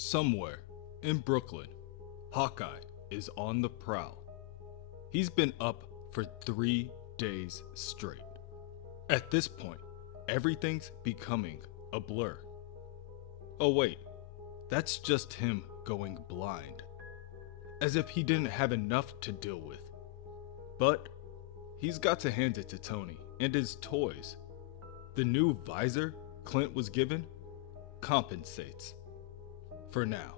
Somewhere in Brooklyn, Hawkeye is on the prowl. He's been up for 3 days straight. At this point, everything's becoming a blur. Oh wait, that's just him going blind. As if he didn't have enough to deal with. But he's got to hand it to Tony and his toys. The new visor Clint was given compensates. For now.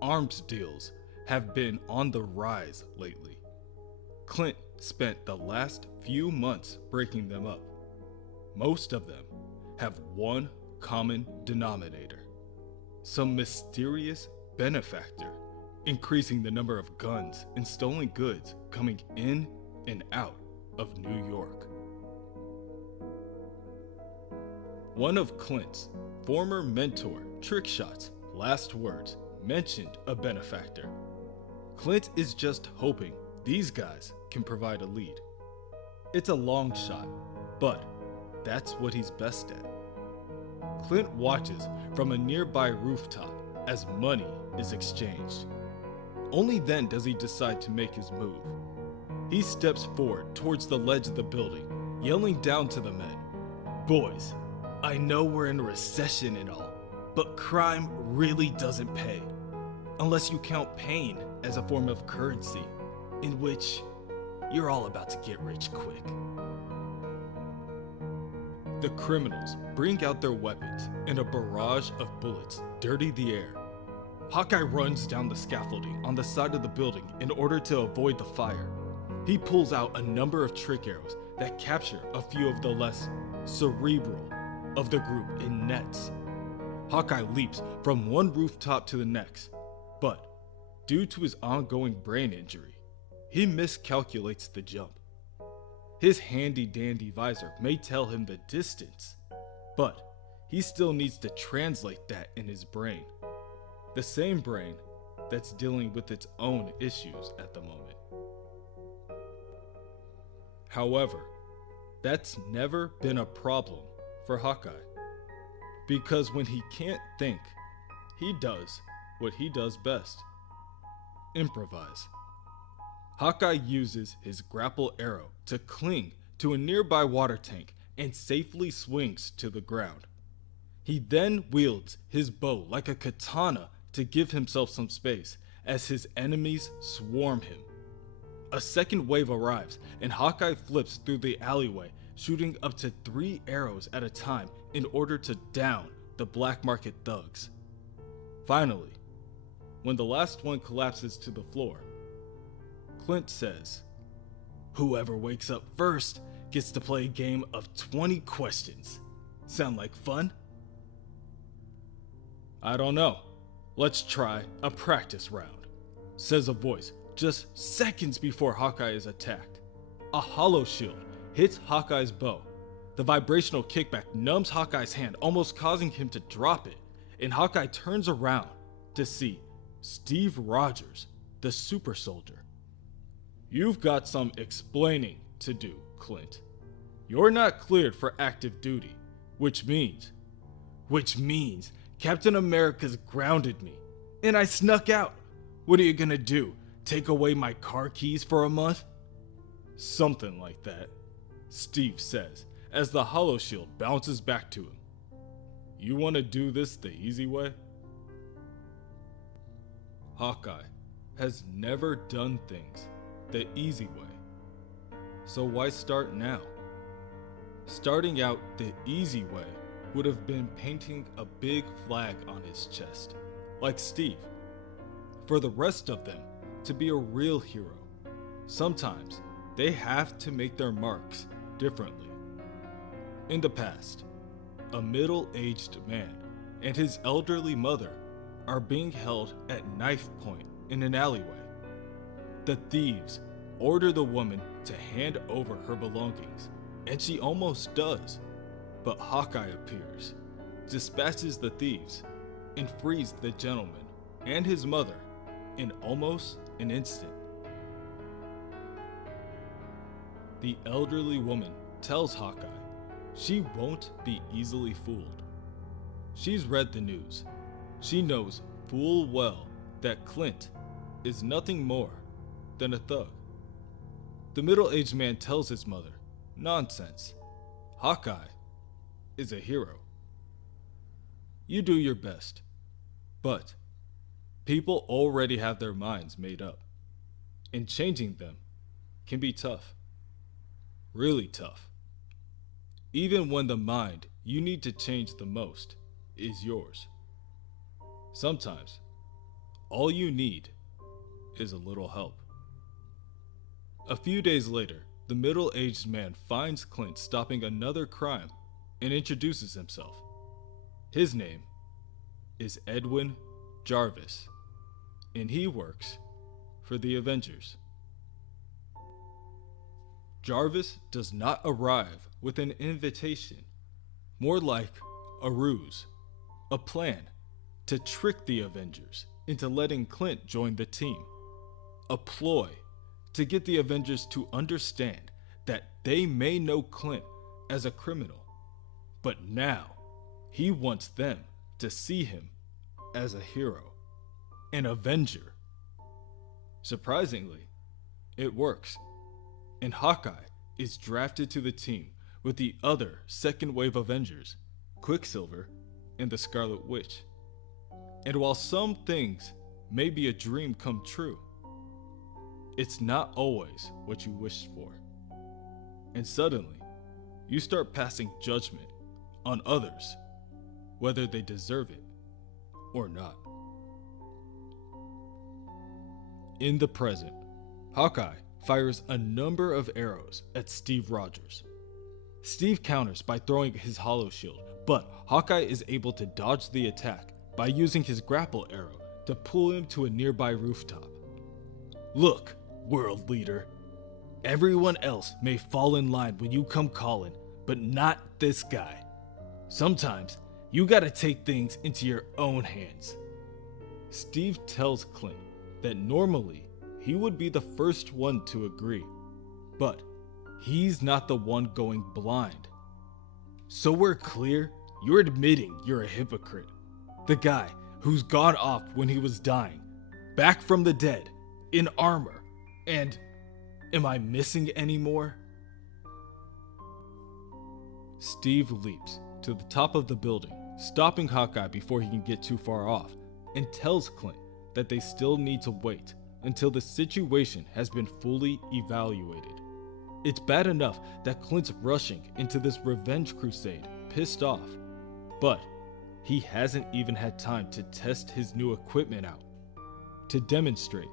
Arms deals have been on the rise lately. Clint spent the last few months breaking them up. Most of them have one common denominator. Some mysterious benefactor increasing the number of guns and stolen goods coming in and out of New York. One of Clint's former mentor, Trickshot's last words mentioned a benefactor. Clint is just hoping these guys can provide a lead. It's a long shot, but that's what he's best at. Clint watches from a nearby rooftop as money is exchanged. Only then does he decide to make his move. He steps forward towards the ledge of the building, yelling down to the men, "Boys, I know we're in a recession and all, but crime really doesn't pay, unless you count pain as a form of currency, in which you're all about to get rich quick." The criminals bring out their weapons and a barrage of bullets dirty the air. Hawkeye runs down the scaffolding on the side of the building in order to avoid the fire. He pulls out a number of trick arrows that capture a few of the less cerebral of the group in nets. Hawkeye leaps from one rooftop to the next, but due to his ongoing brain injury, he miscalculates the jump. His handy-dandy visor may tell him the distance, but he still needs to translate that in his brain. The same brain that's dealing with its own issues at the moment. However, that's never been a problem for Hawkeye. Because when he can't think, he does what he does best. Improvise. Hawkeye uses his grapple arrow to cling to a nearby water tank and safely swings to the ground. He then wields his bow like a katana to give himself some space as his enemies swarm him. A second wave arrives and Hawkeye flips through the alleyway, shooting up to 3 arrows at a time in order to down the black market thugs. Finally, when the last one collapses to the floor, Clint says, "Whoever wakes up first gets to play a game of 20 questions. Sound like fun?" "I don't know. Let's try a practice round," says a voice just seconds before Hawkeye is attacked. A hollow shield hits Hawkeye's bow. The vibrational kickback numbs Hawkeye's hand, almost causing him to drop it, and Hawkeye turns around to see Steve Rogers, the super soldier. "You've got some explaining to do, Clint. You're not cleared for active duty, which means Captain America's grounded me, and I snuck out. What are you gonna do, take away my car keys for a month?" "Something like that," Steve says as the hollow shield bounces back to him. "You want to do this the easy way?" Hawkeye has never done things the easy way. So why start now? Starting out the easy way would have been painting a big flag on his chest, like Steve. For the rest of them to be a real hero, sometimes they have to make their marks differently. In the past, a middle-aged man and his elderly mother are being held at knife point in an alleyway. The thieves order the woman to hand over her belongings, and she almost does, but Hawkeye appears, dispatches the thieves, and frees the gentleman and his mother in almost an instant. The elderly woman tells Hawkeye she won't be easily fooled. She's read the news. She knows full well that Clint is nothing more than a thug. The middle-aged man tells his mother, "Nonsense. Hawkeye is a hero. You do your best, but people already have their minds made up, and changing them can be tough. Really tough. Even when the mind you need to change the most is yours. Sometimes, all you need is a little help." A few days later, the middle-aged man finds Clint stopping another crime and introduces himself. His name is Edwin Jarvis, and he works for the Avengers. Jarvis does not arrive with an invitation, more like a ruse, a plan to trick the Avengers into letting Clint join the team, a ploy to get the Avengers to understand that they may know Clint as a criminal, but now he wants them to see him as a hero, an Avenger. Surprisingly, it works, and Hawkeye is drafted to the team with the other second wave Avengers, Quicksilver and the Scarlet Witch. And while some things may be a dream come true, it's not always what you wished for. And suddenly, you start passing judgment on others, whether they deserve it or not. In the present, Hawkeye fires a number of arrows at Steve Rogers. Steve counters by throwing his hollow shield, but Hawkeye is able to dodge the attack by using his grapple arrow to pull him to a nearby rooftop. "Look, world leader, everyone else may fall in line when you come calling, but not this guy. Sometimes you gotta take things into your own hands." Steve tells Clint that normally he would be the first one to agree, but he's not the one going blind. "So we're clear, you're admitting you're a hypocrite. The guy who's gone off when he was dying, back from the dead, in armor, and am I missing any more?" Steve leaps to the top of the building, stopping Hawkeye before he can get too far off, and tells Clint that they still need to wait until the situation has been fully evaluated. It's bad enough that Clint's rushing into this revenge crusade pissed off, but he hasn't even had time to test his new equipment out. To demonstrate,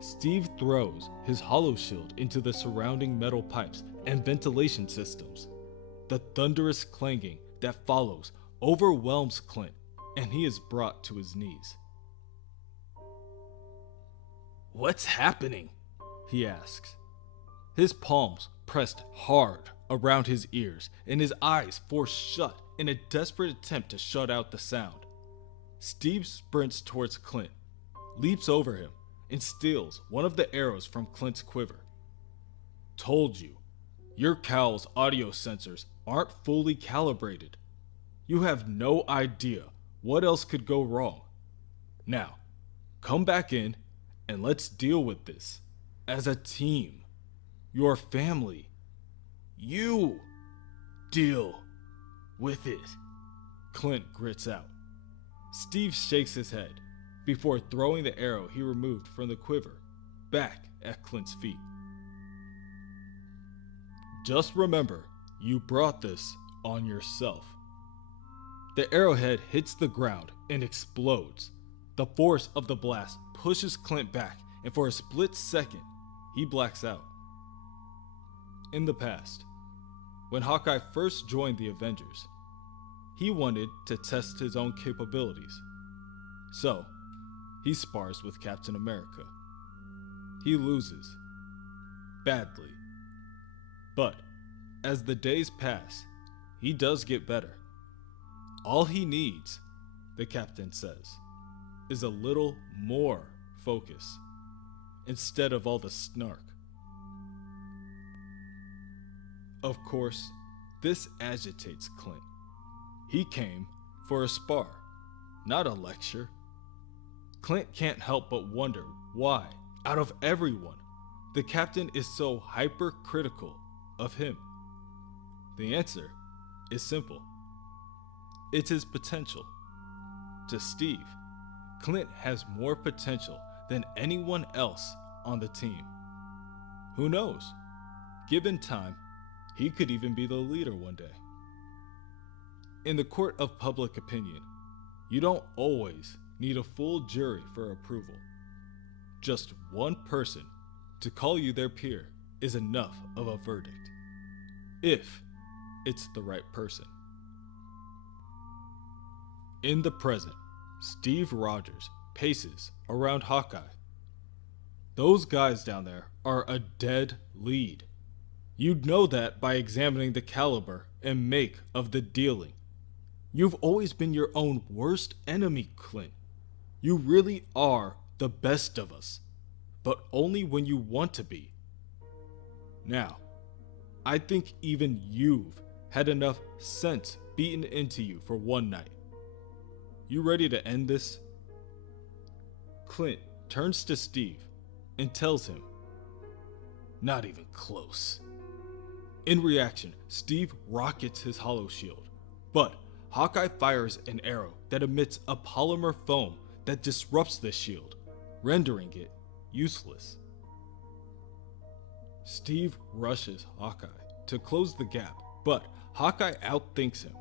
Steve throws his hollow shield into the surrounding metal pipes and ventilation systems. The thunderous clanging that follows overwhelms Clint, and he is brought to his knees. "What's happening?" he asks. His palms pressed hard around his ears and his eyes forced shut in a desperate attempt to shut out the sound. Steve sprints towards Clint, leaps over him, and steals one of the arrows from Clint's quiver. "Told you, your cowl's audio sensors aren't fully calibrated. You have no idea what else could go wrong. Now, come back in and let's deal with this as a team. Your family. You deal with it," Clint grits out. Steve shakes his head before throwing the arrow he removed from the quiver back at Clint's feet. "Just remember, you brought this on yourself." The arrowhead hits the ground and explodes. The force of the blast pushes Clint back, and for a split second, he blacks out. In the past, when Hawkeye first joined the Avengers, he wanted to test his own capabilities. So, he spars with Captain America. He loses. Badly. But, as the days pass, he does get better. All he needs, the captain says, is a little more focus, instead of all the snark. Of course, this agitates Clint. He came for a spar, not a lecture. Clint can't help but wonder why, out of everyone, the captain is so hypercritical of him. The answer is simple. It's his potential. To Steve, Clint has more potential than anyone else on the team. Who knows? Given time, he could even be the leader one day. In the court of public opinion, you don't always need a full jury for approval. Just one person to call you their peer is enough of a verdict, if it's the right person. In the present, Steve Rogers paces around Hawkeye. Those guys down there are a dead lead. You'd know that by examining the caliber and make of the dealing. You've always been your own worst enemy, Clint. You really are the best of us, but only when you want to be. Now, I think even you've had enough sense beaten into you for one night. You ready to end this? Clint turns to Steve and tells him, "Not even close." In reaction, Steve rockets his hollow shield, but Hawkeye fires an arrow that emits a polymer foam that disrupts the shield, rendering it useless. Steve rushes Hawkeye to close the gap, but Hawkeye outthinks him,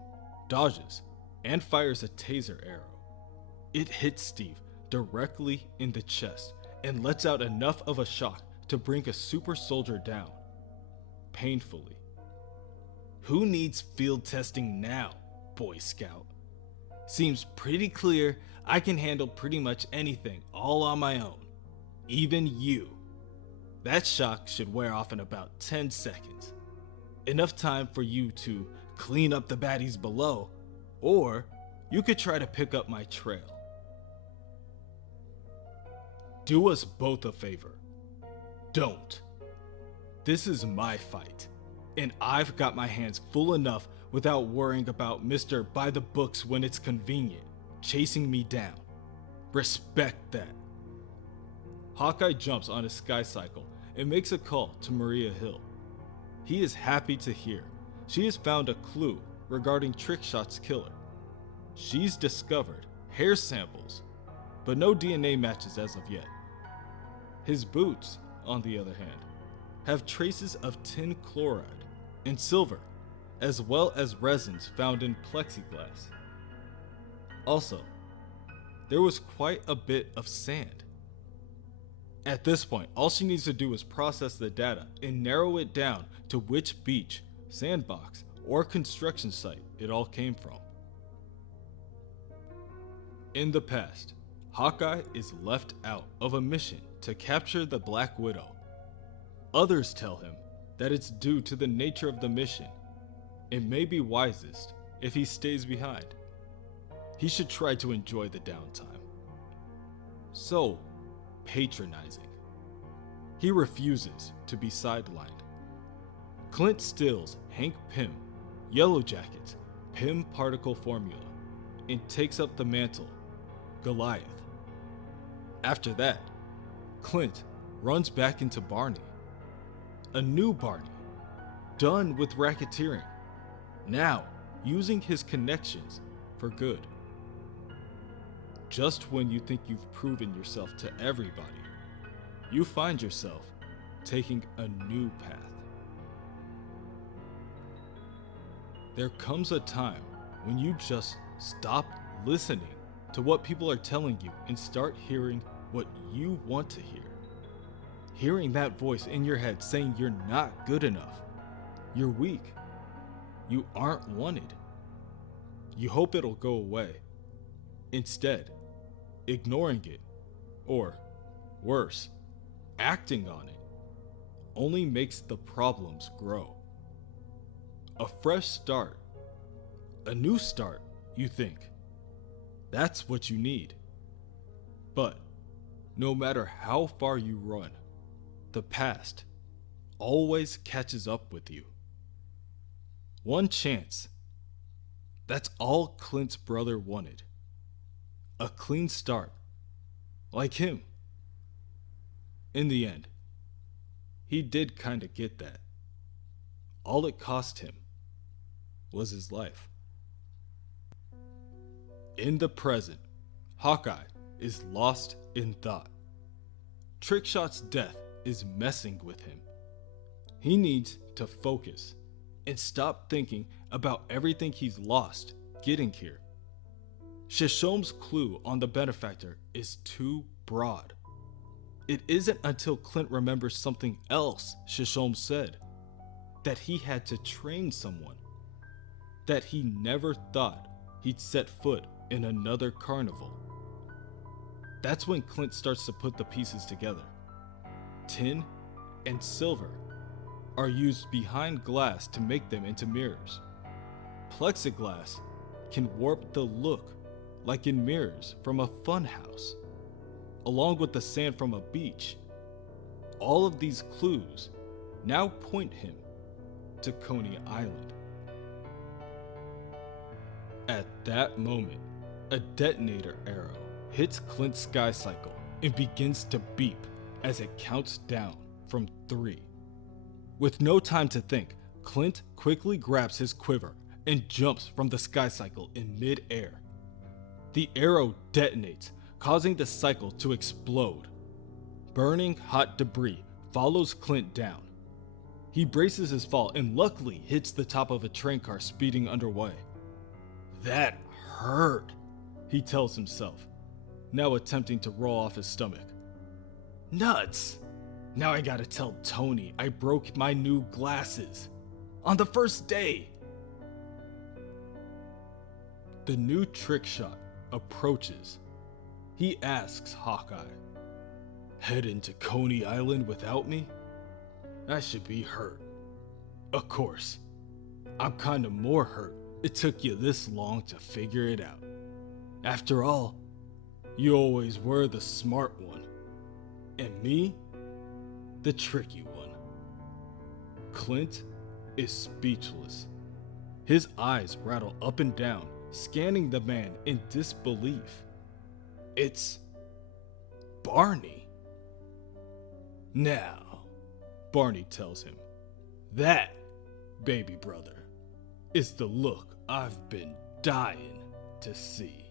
dodges, and fires a taser arrow. It hits Steve directly in the chest and lets out enough of a shock to bring a super soldier down, painfully. Who needs field testing now, Boy Scout? Seems pretty clear I can handle pretty much anything all on my own, even you. That shock should wear off in about 10 seconds. Enough time for you to clean up the baddies below, or you could try to pick up my trail. Do us both a favor. Don't. This is my fight, and I've got my hands full enough without worrying about Mr. By the Books when it's convenient, chasing me down. Respect that. Hawkeye jumps on his sky cycle and makes a call to Maria Hill. He is happy to hear she has found a clue regarding Trickshot's killer. She's discovered hair samples, but no DNA matches as of yet. His boots, on the other hand, have traces of tin chloride and silver, as well as resins found in plexiglass. Also, there was quite a bit of sand. At this point, all she needs to do is process the data and narrow it down to which beach, sandbox, or construction site it all came from. In the past, Hawkeye is left out of a mission to capture the Black Widow. Others tell him that it's due to the nature of the mission. It may be wisest if he stays behind. He should try to enjoy the downtime. So patronizing. He refuses to be sidelined. Clint steals Hank Pym, Yellow Jacket's Pym particle formula, and takes up the mantle, Goliath. After that, Clint runs back into Barney. A new Barney, done with racketeering, now using his connections for good. Just when you think you've proven yourself to everybody, you find yourself taking a new path. There comes a time when you just stop listening to what people are telling you and start hearing what you want to hear. Hearing that voice in your head saying you're not good enough, you're weak, you aren't wanted. You hope it'll go away. Instead, ignoring it, or worse, acting on it, only makes the problems grow. A fresh start, a new start, you think. That's what you need. But no matter how far you run, the past always catches up with you. One chance. That's all Clint's brother wanted. a clean start, like him. In the end, he did kinda get that. All it cost him was his life. In the present, Hawkeye is lost in thought. Trickshot's death is messing with him. He needs to focus and stop thinking about everything he's lost getting here. Shishom's clue on the benefactor is too broad. It isn't until Clint remembers something else Shishom said, that he had to train someone, that he never thought he'd set foot in another carnival. That's when Clint starts to put the pieces together. Tin and silver are used behind glass to make them into mirrors. Plexiglass can warp the look like in mirrors from a fun house, along with the sand from a beach. All of these clues now point him to Coney Island. At that moment, a detonator arrow hits Clint's sky cycle and begins to beep as it counts down from 3. With no time to think, Clint quickly grabs his quiver and jumps from the sky cycle in mid-air. The arrow detonates, causing the cycle to explode. Burning hot debris follows Clint down. He braces his fall and luckily hits the top of a train car speeding underway. That hurt, he tells himself, now attempting to roll off his stomach. Nuts! Now I gotta tell Tony I broke my new glasses on the first day. The new Trickshot approaches. He asks Hawkeye, "Heading to Coney Island without me? I should be hurt. Of course, I'm kinda more hurt it took you this long to figure it out. After all, you always were the smart one, and me, the tricky one." Clint is speechless. His eyes rattle up and down, scanning the man in disbelief. It's Barney. "Now," Barney tells him, "that, baby brother, is the look I've been dying to see."